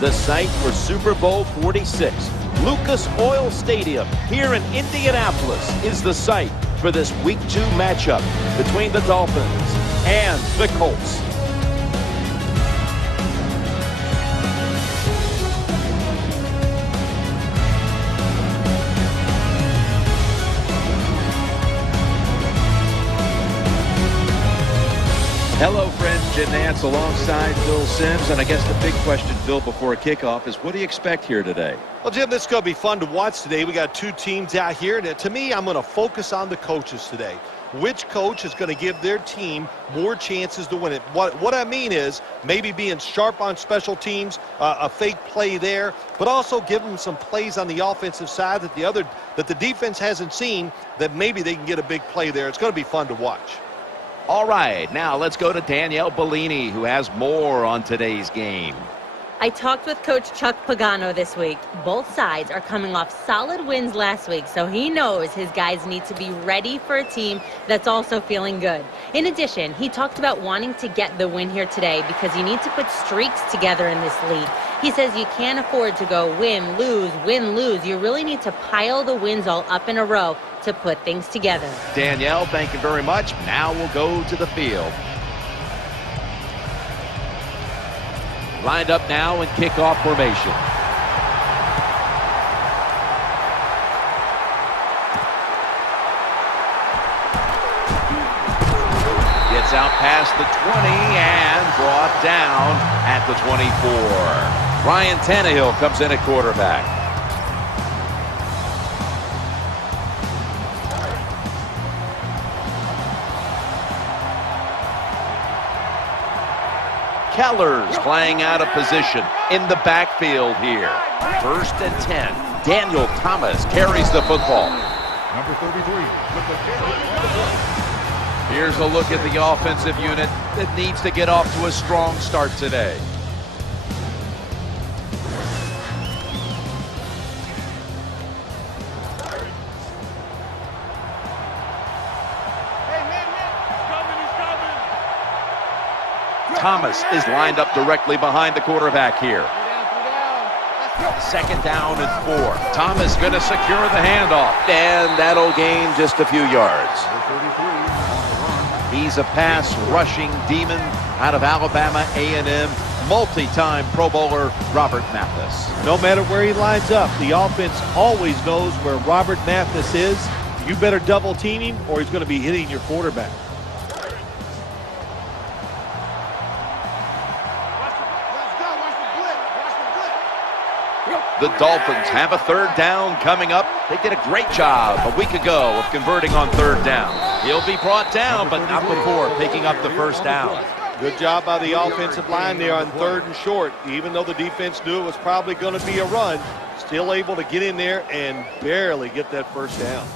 The site for Super Bowl 46, Lucas Oil Stadium here in Indianapolis, is the site for this Week 2 matchup between the Dolphins and the Colts. Hello, friends. Jim Nance alongside Phil Simms. And I guess the big question, Phil, before kickoff is what do you expect here today? Well, Jim, this is going to be fun to watch today. We got two teams out here. And to me, I'm going to focus on the coaches today. Which coach is going to give their team more chances to win it? What I mean is maybe being sharp on special teams, a fake play there, but also give them some plays on the offensive side that the defense hasn't seen, that maybe they can get a big play there. It's going to be fun to watch. All right, now let's go to Danielle Bellini, who has more on today's game. I talked with Coach Chuck Pagano this week. Both sides are coming off solid wins last week, so he knows his guys need to be ready for a team that's also feeling good. In addition, he talked about wanting to get the win here today because you need to put streaks together in this league. He says you can't afford to go win, lose. You really need to pile the wins all up in a row to put things together. Danielle, thank you very much. Now we'll go to the field. Lined up now in kickoff formation. Gets out past the 20 and brought down at the 24. Ryan Tannehill comes in at quarterback. Keller's playing out of position in the backfield here. 1st and 10. Daniel Thomas carries the football. Number 33 with the carry. Here's a look at the offensive unit that needs to get off to a strong start today. Thomas is lined up directly behind the quarterback here. 2nd down and 4. Thomas going to secure the handoff, and that'll gain just a few yards. He's a pass rushing demon out of Alabama A&M, multi-time Pro Bowler Robert Mathis. No matter where he lines up, the offense always knows where Robert Mathis is. You better double team him or he's going to be hitting your quarterback. The Dolphins have a 3rd down coming up. They did a great job a week ago of converting on 3rd down. He'll be brought down, but not before picking up the 1st down. Good job by the offensive line there on 3rd and short. Even though the defense knew it was probably going to be a run, still able to get in there and barely get that 1st down.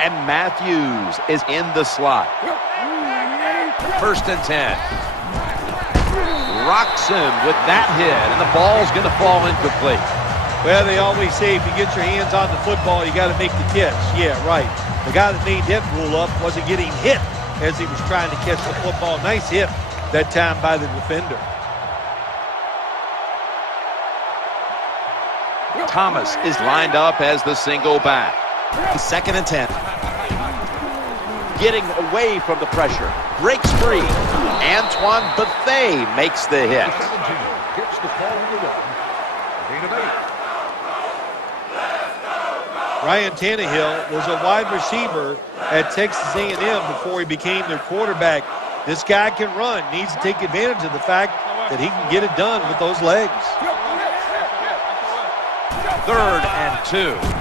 And Matthews is in the slot. 1st and 10. Rocks him with that hit, and the ball's going to fall incomplete. Well, they always say if you get your hands on the football, you got to make the catch. Yeah, right. The guy that made that rule up wasn't getting hit as he was trying to catch the football. Nice hit that time by the defender. Thomas is lined up as the single back. 2nd and 10. Getting away from the pressure. Breaks free. Antoine Bethea makes the hit. Gets the call on the run. Gain of 8. Ryan Tannehill was a wide receiver at Texas A&M before he became their quarterback. This guy can run. Needs to take advantage of the fact that he can get it done with those legs. 3rd and 2.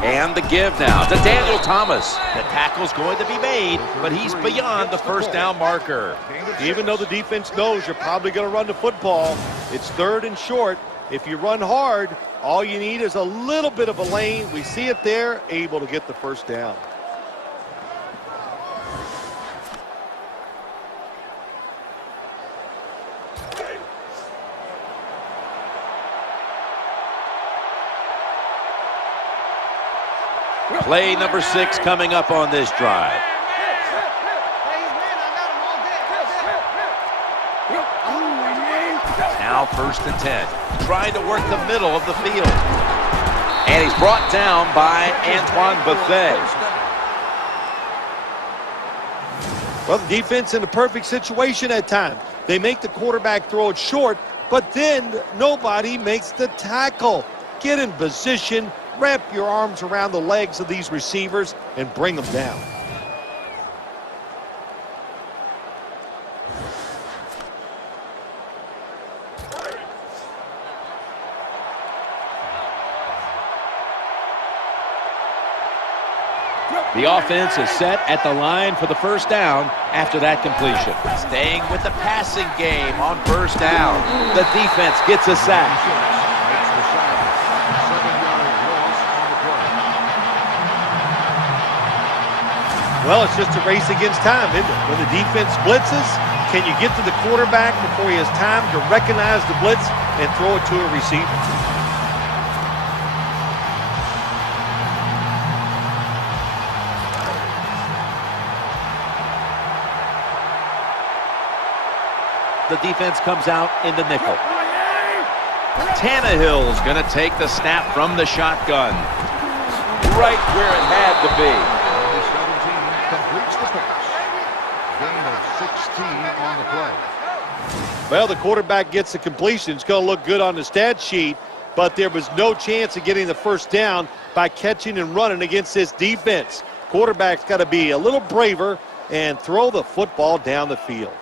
And the give now to Daniel Thomas. The tackle's going to be made, but he's beyond the first down marker. Even though the defense knows you're probably going to run the football, it's 3rd and short. If you run hard, all you need is a little bit of a lane. We see it there, able to get the first down. Play number 6 coming up on this drive. Now 1st and 10. Trying to work the middle of the field. And he's brought down by Antoine Bethea. Well, the defense in a perfect situation at times. They make the quarterback throw it short, but then nobody makes the tackle. Get in position, wrap your arms around the legs of these receivers, and bring them down. The offense is set at the line for the first down after that completion. Staying with the passing game on 1st down. The defense gets a sack. Makes the sack. 7-yard loss on the play. Well, it's just a race against time, isn't it? When the defense blitzes, can you get to the quarterback before he has time to recognize the blitz and throw it to a receiver? The defense comes out in the nickel. Tannehill's going to take the snap from the shotgun. Right where it had to be. Number 17 completes the pass. Gain of 16 on the play. Well, the quarterback gets the completion. It's going to look good on the stat sheet, but there was no chance of getting the first down by catching and running against this defense. Quarterback's got to be a little braver and throw the football down the field.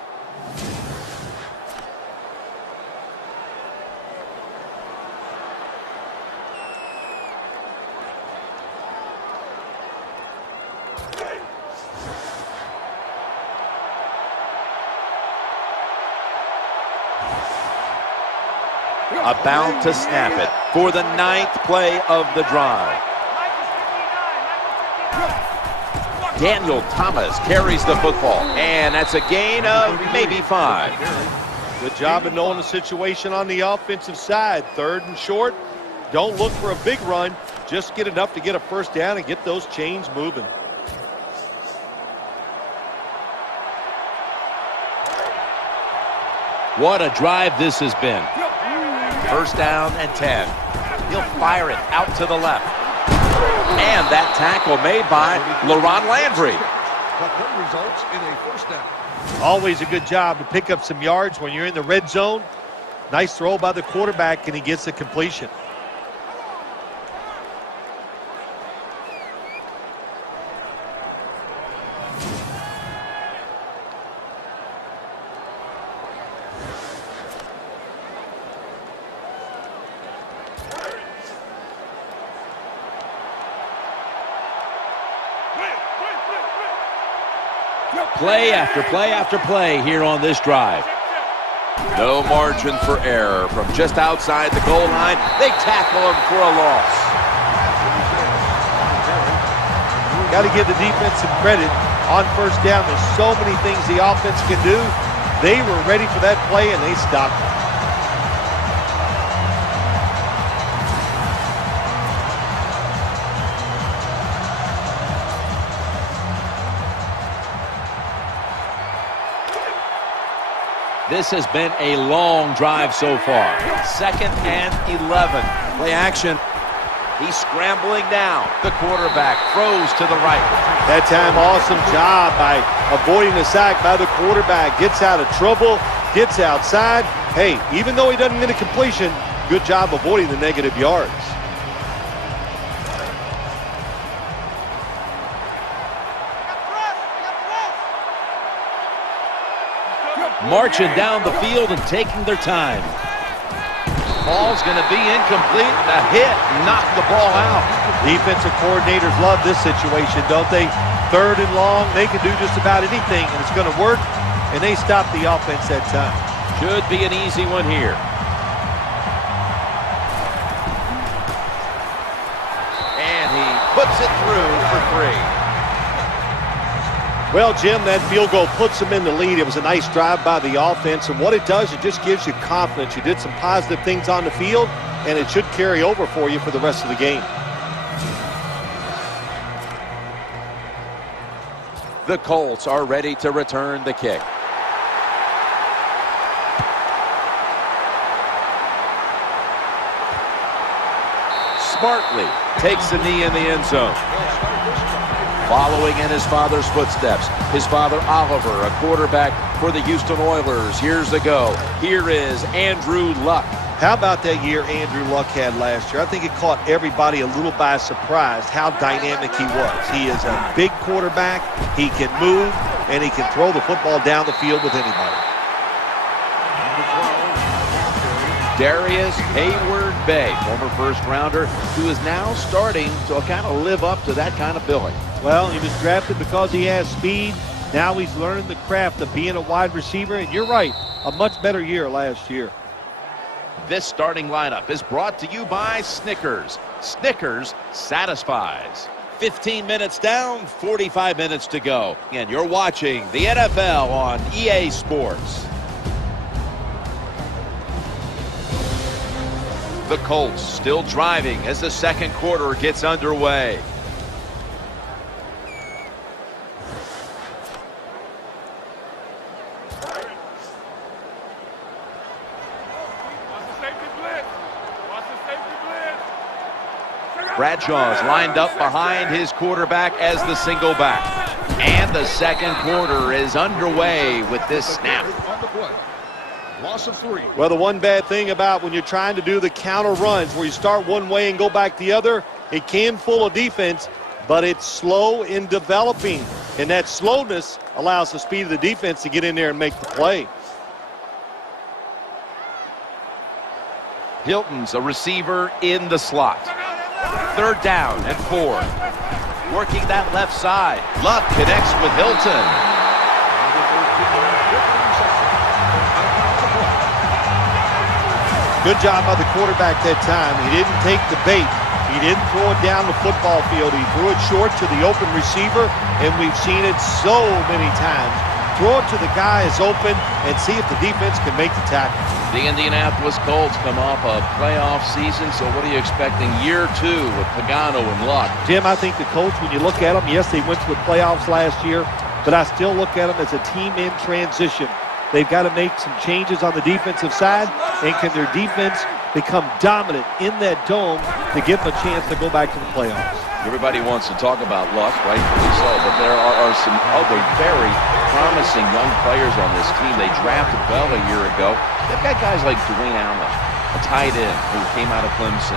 About to snap it for the 9th play of the drive. Daniel Thomas carries the football, and that's a gain of maybe 5. Good job of knowing the situation on the offensive side. 3rd and short. Don't look for a big run. Just get enough to get a first down and get those chains moving. What a drive this has been. 1st down and 10. He'll fire it out to the left. And that tackle made by LaRon Landry. The play results in a first down. Always a good job to pick up some yards when you're in the red zone. Nice throw by the quarterback, and he gets the completion. Play after play after play here on this drive. No margin for error from just outside the goal line. They tackle him for a loss. Got to give the defense some credit on 1st down. There's so many things the offense can do. They were ready for that play, and they stopped it. This has been a long drive so far. 2nd and 11. Play action. He's scrambling now. The quarterback throws to the right. That time, awesome job by avoiding the sack by the quarterback. Gets out of trouble, gets outside. Hey, even though he doesn't get a completion, good job avoiding the negative yards. Marching down the field and taking their time. Ball's going to be incomplete. A hit knocked the ball out. Defensive coordinators love this situation, don't they? 3rd and long, they can do just about anything, and it's going to work, and they stop the offense that time. Should be an easy one here. And he puts it through for 3. Well, Jim, that field goal puts them in the lead. It was a nice drive by the offense, and what it does, it just gives you confidence. You did some positive things on the field, and it should carry over for you for the rest of the game. The Colts are ready to return the kick. Smartly takes the knee in the end zone. Following in his father's footsteps, his father Oliver, a quarterback for the Houston Oilers years ago. Here is Andrew Luck. How about that year Andrew Luck had last year? I think it caught everybody a little by surprise how dynamic he was. He is a big quarterback. He can move, and he can throw the football down the field with anybody. Darius Hayward-Bay, former first-rounder, who is now starting to kind of live up to that kind of billing. Well, he was drafted because he has speed. Now he's learning the craft of being a wide receiver, and you're right, a much better year last year. This starting lineup is brought to you by Snickers. Snickers satisfies. 15 minutes down, 45 minutes to go. And you're watching the NFL on EA Sports. The Colts still driving as the second quarter gets underway. Bradshaw's lined up behind his quarterback as the single back. And the second quarter is underway with this snap. Loss of 3. Well, the one bad thing about when you're trying to do the counter runs where you start one way and go back the other, it can fool a defense, but it's slow in developing. And that slowness allows the speed of the defense to get in there and make the play. Hilton's a receiver in the slot. 3rd down and 4. Working that left side. Luck connects with Hilton. Good job by the quarterback that time. He didn't take the bait. He didn't throw it down the football field. He threw it short to the open receiver, and we've seen it so many times. Throw it to the guy who's open and see if the defense can make the tackle. The Indianapolis Colts come off a playoff season, so what are you expecting year 2 with Pagano and Luck? Jim, I think the Colts, when you look at them, yes, they went to the playoffs last year, but I still look at them as a team in transition. They've got to make some changes on the defensive side, and can their defense become dominant in that dome to give them a chance to go back to the playoffs? Everybody wants to talk about Luck, rightfully so, but there are some other very promising young players on this team. They drafted well a year ago. They've got guys like Dwayne Allen, a tight end who came out of Clemson,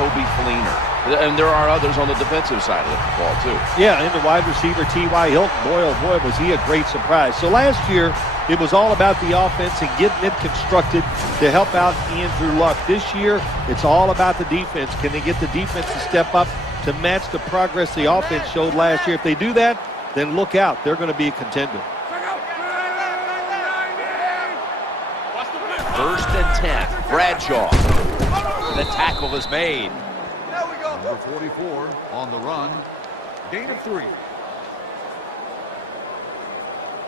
Kobe Fleener, and there are others on the defensive side of the ball too. Yeah, and the wide receiver T.Y. Hilton, boy, oh boy, was he a great surprise. So last year, it was all about the offense and getting it constructed to help out Andrew Luck. This year, it's all about the defense. Can they get the defense to step up to match the progress the offense showed last year? If they do that, then look out. They're going to be a contender. 1st and 10. Bradshaw. The tackle is made. Number 44 on the run. Gain of 3.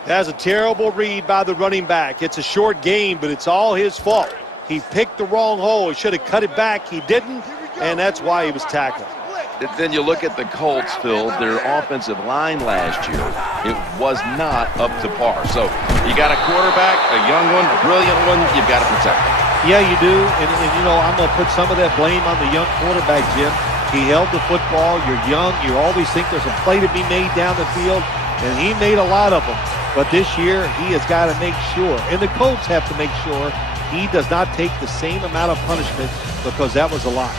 That's a terrible read by the running back. It's a short game, but it's all his fault. He picked the wrong hole. He should have cut it back. He didn't, and that's why he was tackled. Then you look at the Colts, Phil, their offensive line last year, it was not up to par. So you got a quarterback, a young one, a brilliant one, you've got to protect him. Yeah, you do, and you know, I'm going to put some of that blame on the young quarterback, Jim. He held the football. You're young. You always think there's a play to be made down the field, and he made a lot of them. But this year, he has got to make sure, and the Colts have to make sure, he does not take the same amount of punishment because that was a lot.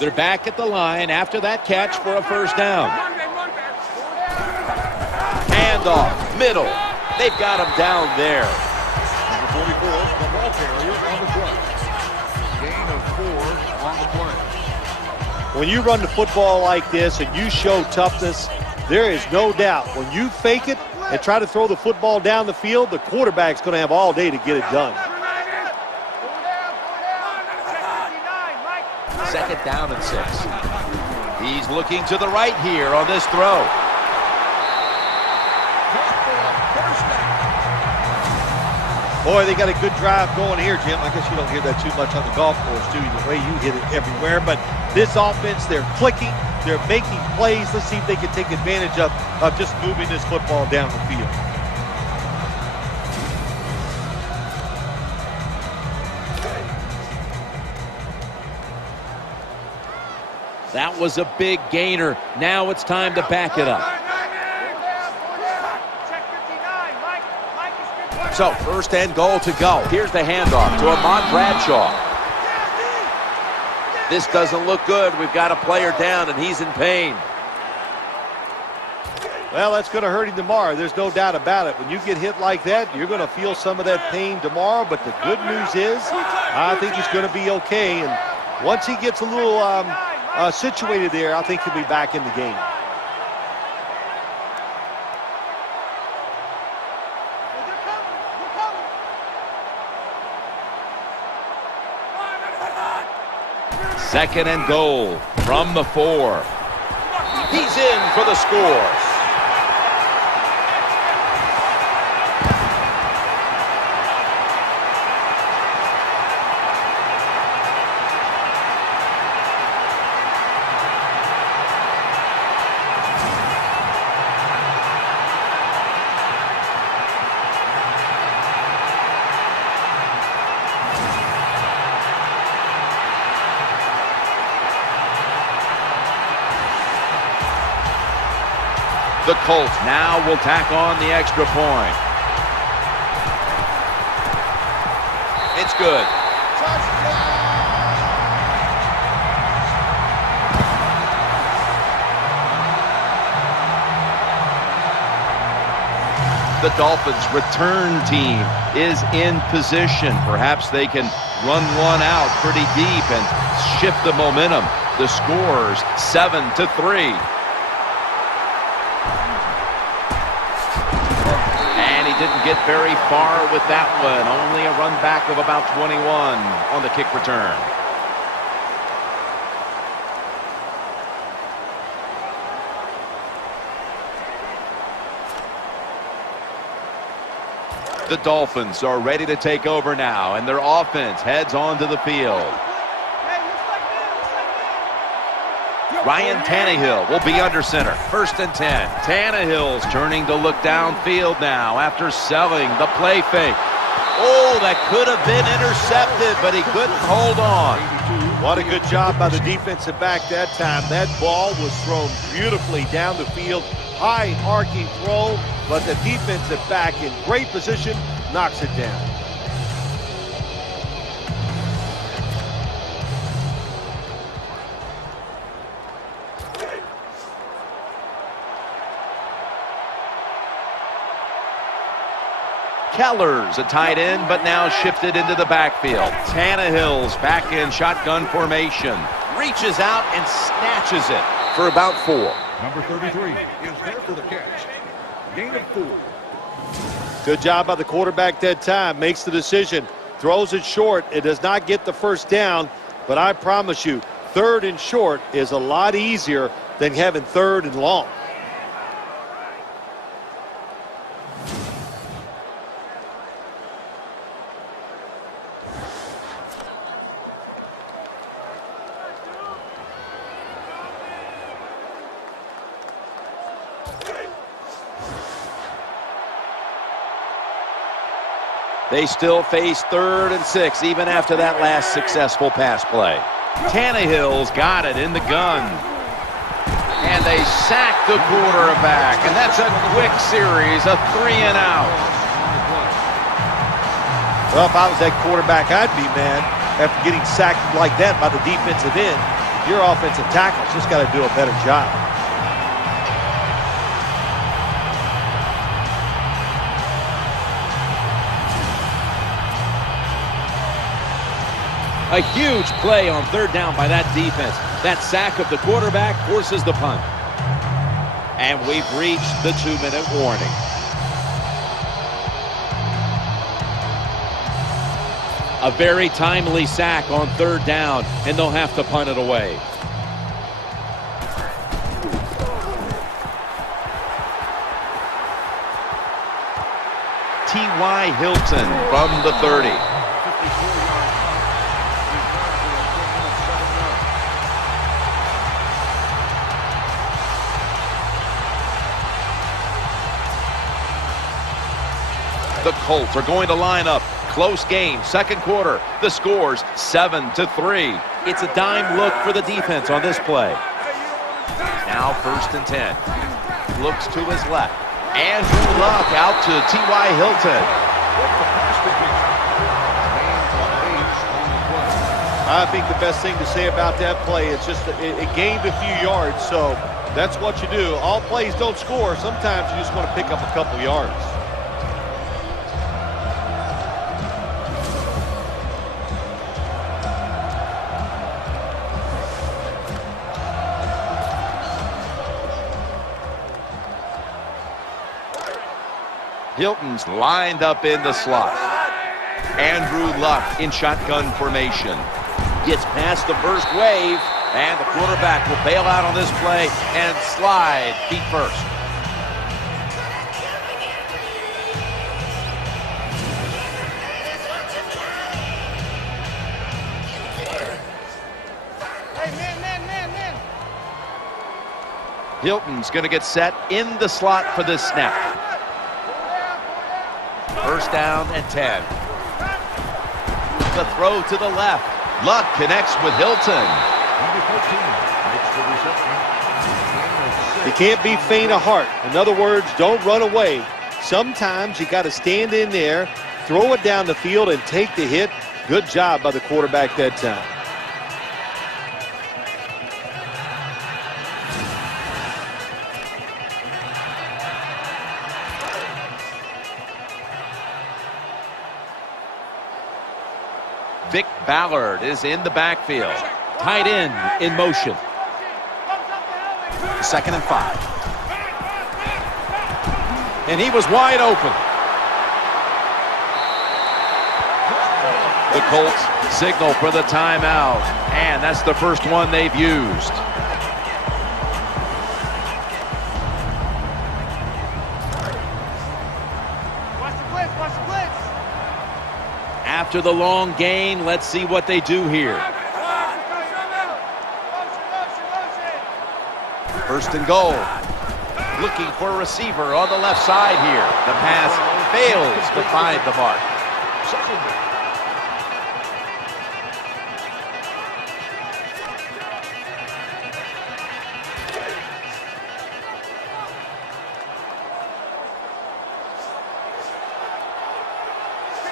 They're back at the line after that catch for a 1st down. Handoff, middle. They've got him down there. Number 44, the ball carrier on the play. Gain of 4 on the play. When you run the football like this and you show toughness, there is no doubt when you fake it and try to throw the football down the field, the quarterback's going to have all day to get it done. Second down and 6. He's looking to the right here on this throw. Boy, they got a good drive going here, Jim. I guess you don't hear that too much on the golf course, do you? The way you hit it everywhere. But this offense, they're clicking. They're making plays. Let's see if they can take advantage of just moving this football down the field. That was a big gainer. Now it's time to back it up. So, first and goal to go. Here's the handoff to Ahmad Bradshaw. This doesn't look good. We've got a player down, and he's in pain. Well, that's going to hurt him tomorrow. There's no doubt about it. When you get hit like that, you're going to feel some of that pain tomorrow. But the good news is, I think he's going to be okay. And once he gets a little situated there, I think he'll be back in the game. Second and goal from the 4. He's in for the score. The Colts now will tack on the extra point. It's good. The Dolphins' return team is in position. Perhaps they can run one out pretty deep and shift the momentum. The score's 7-3. Didn't get very far with that one. Only a run back of about 21 on the kick return. The Dolphins are ready to take over now, and their offense heads onto the field. Ryan Tannehill will be under center. First and 10. Tannehill's turning to look downfield now after selling the play fake. Oh, that could have been intercepted, but he couldn't hold on. What a good job by the defensive back that time. That ball was thrown beautifully down the field. High arcing throw, but the defensive back in great position knocks it down. Keller's a tight end, but now shifted into the backfield. Tannehill's back in shotgun formation. Reaches out and snatches it for about 4. Number 33 is there for the catch. Gain of 4. Good job by the quarterback that time. Makes the decision. Throws it short. It does not get the first down, but I promise you, 3rd and short is a lot easier than having 3rd and long. They still face 3rd and 6 even after that last successful pass play. Tannehill's got it in the gun. And they sack the quarterback. And that's a quick series, a 3 and out. Well, if I was that quarterback, I'd be mad after getting sacked like that by the defensive end. Your offensive tackle's just got to do a better job. A huge play on third down by that defense. That sack of the quarterback forces the punt. And we've reached the 2-minute warning. A very timely sack on third down, and they'll have to punt it away. T.Y. Hilton from the 30. The Colts are going to line up. Close game, second quarter. The score's 7-3. It's a dime look for the defense on this play. Now 1st and 10. Looks to his left. Andrew Luck out to T.Y. Hilton. I think the best thing to say about that play, it's just it gained a few yards, so that's what you do. All plays don't score. Sometimes you just want to pick up a couple yards. Hilton's lined up in the slot. Andrew Luck in shotgun formation. Gets past the first wave, and the quarterback will bail out on this play and slide feet first. Hilton's going to get set in the slot for this snap. 1st down and 10. The throw to the left. Luck connects with Hilton. You can't be faint of heart. In other words, don't run away. Sometimes you got to stand in there, throw it down the field, and take the hit. Good job by the quarterback that time. Vic Ballard is in the backfield. Tight end in motion. 2nd and 5. And he was wide open. The Colts signal for the timeout, and that's the first one they've used. After the long gain, let's see what they do here. 1st and goal. Looking for a receiver on the left side here. The pass fails to find the mark.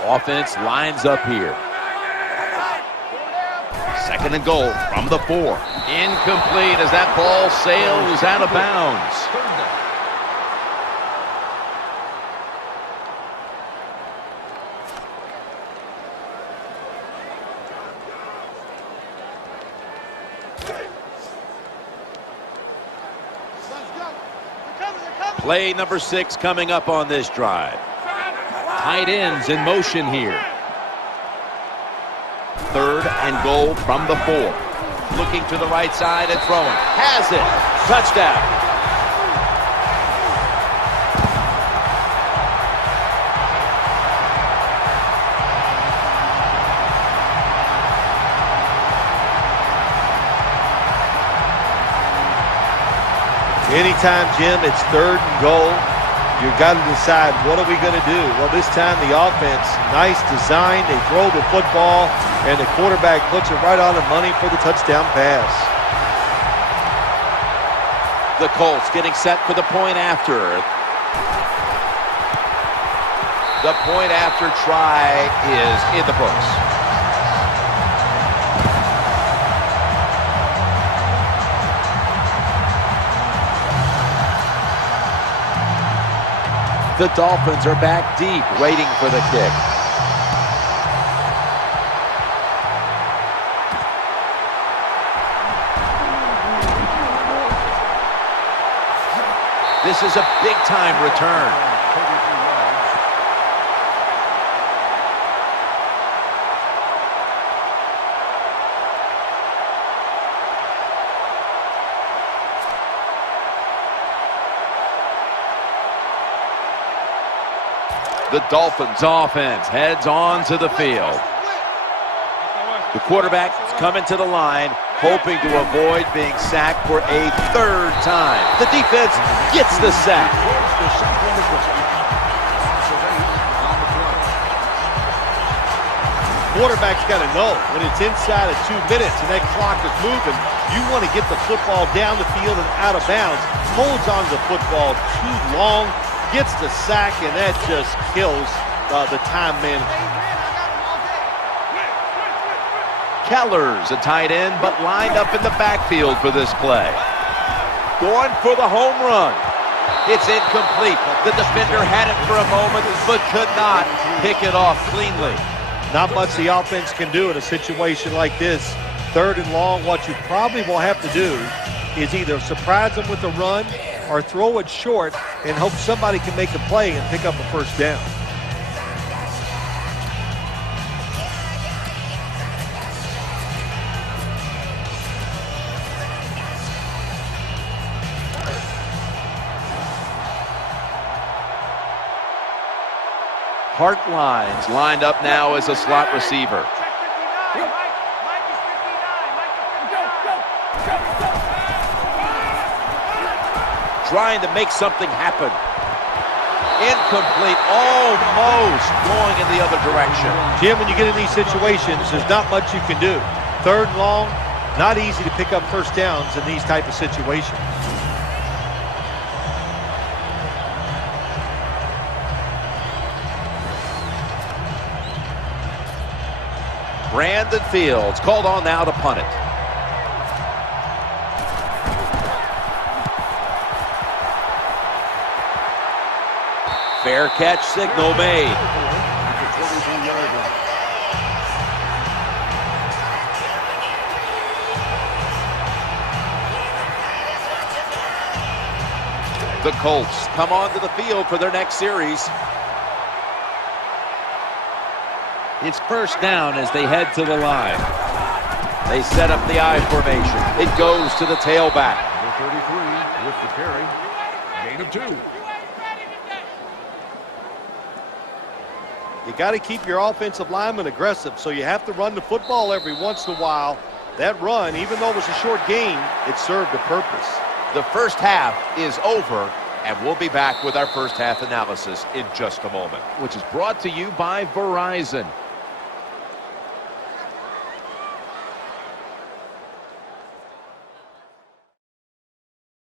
Offense lines up here. 2nd and goal from the 4. Incomplete as that ball sails out of bounds. Play number 6 coming up on this drive. Tight ends in motion here. 3rd and goal from the 4. Looking to the right side and throwing. Has it. Touchdown. Anytime, Jim, it's 3rd and goal. You've got to decide, what are we going to do? Well, this time the offense, nice design. They throw the football, and the quarterback puts it right on the money for the touchdown pass. The Colts getting set for the point after. The point after try is in the books. The Dolphins are back deep, waiting for the kick. This is a big-time return. 33 yards. The Dolphins offense heads on to the field. The quarterback is coming to the line, hoping to avoid being sacked for a third time. The defense gets the sack. Towards the center of the play. So they on the play. Quarterback's got to know when it's inside of 2 minutes and that clock is moving, you want to get the football down the field and out of bounds. Holds on to the football too long, gets the sack, and that just kills the time management. Keller's a tight end, but lined up in the backfield for this play. Going for the home run. It's incomplete. The defender had it for a moment, but could not pick it off cleanly. Not much the offense can do in a situation like this. 3rd and long, what you probably will have to do is either surprise them with a run or throw it short and hope somebody can make a play and pick up a first down. Hartline's lined up now as a slot receiver. Trying to make something happen. Incomplete, almost going in the other direction. Jim, when you get in these situations, there's not much you can do. 3rd and long, not easy to pick up first downs in these type of situations. Brandon Fields called on now to punt it. Fair catch signal made. At the 23-yard line. The Colts come onto the field for their next series. It's first down as they head to the line. They set up the I formation. It goes to the tailback. Number 33 with the carry. Gain of 2. You got to keep your offensive lineman aggressive, so you have to run the football every once in a while. That run, even though it was a short game, it served a purpose. The first half is over, and we'll be back with our first half analysis in just a moment, which is brought to you by Verizon.